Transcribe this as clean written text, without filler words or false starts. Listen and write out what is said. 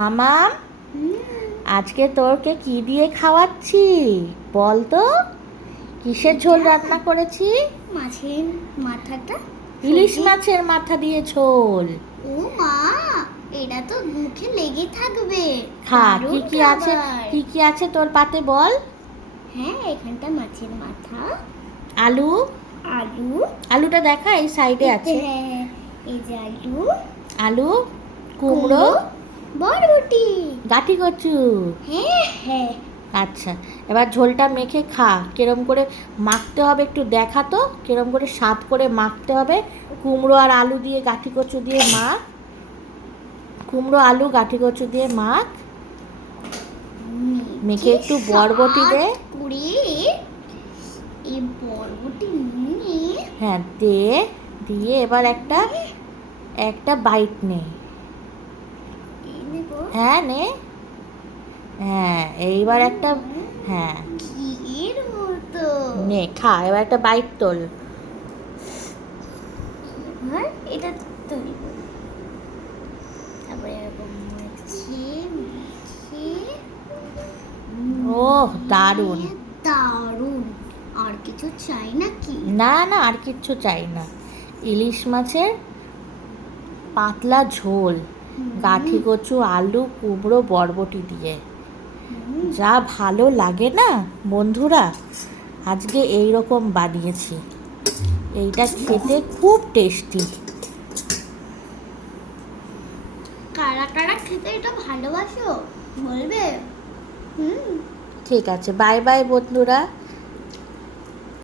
মামাম, আজকে তোরকে কি দিয়ে খাওয়াচ্ছি বল তো? কিসের ঝোল রান্না করেছি? মাছের মাথাটা। ইলিশ মাছের মাথা দিয়ে ঝোল। ও মা, এটা তো মুখে লেগে থাকবে। খা। কি দারুণ কি আছে, খাবার। কি কি আছে তোর পাতে বল? হ্যাঁ, এখানটা মাছের মাথা, আলু। আলু। আলুটা দেখা, এই সাইডে আছে। হ্যাঁ, এই যে আলু, আলু, কুমড়ো, বরবটি। গাঠি কচু। হ্যাঁ হ্যাঁ। আচ্ছা, এবার ঝোলটা মেখে খা। কিরম করে মাখতে হবে একটু দেখা তো, কিরম করে স্বাদ করে মাখতে হবে। কুমড়ো আর আলু দিয়ে গাঠি কচু দিয়ে মাখ। কুমড়ো আলু গাঠি কচু দিয়ে মাখ। মেখে একটু বরবটি দে। পুড়ে এই বরবটি নিয়ে। হ্যাঁ দে, দিয়ে এবার একটা একটা বাইট নে। হ্যাঁ নে। হ্যাঁ এইবার একটা, হ্যাঁ ঘিয়ের মতো। নে খা, এবার একটা বাইট তোল। এবার এটা তৈরি করি। তারপরে এরকম মুছিয়ে মুছিয়ে। ওহ দারুণ। দারুণ। আর কিছু চাই নাকি? না না, আর কিচ্ছু চাই না। ইলিশ মাছের পাতলা ঝোল, গাঠি কচু, আলু, কুমড়ো, বরবটি দিয়ে যা ভালো লাগে না বন্ধুরা। আজকে এই রকম বানিয়েছি, এইটা খেতে খুব টেস্টি। কারা কারা খেতে এটা ভালোবাসো বলবে? ঠিক আছে, বাই বাই বন্ধুরা।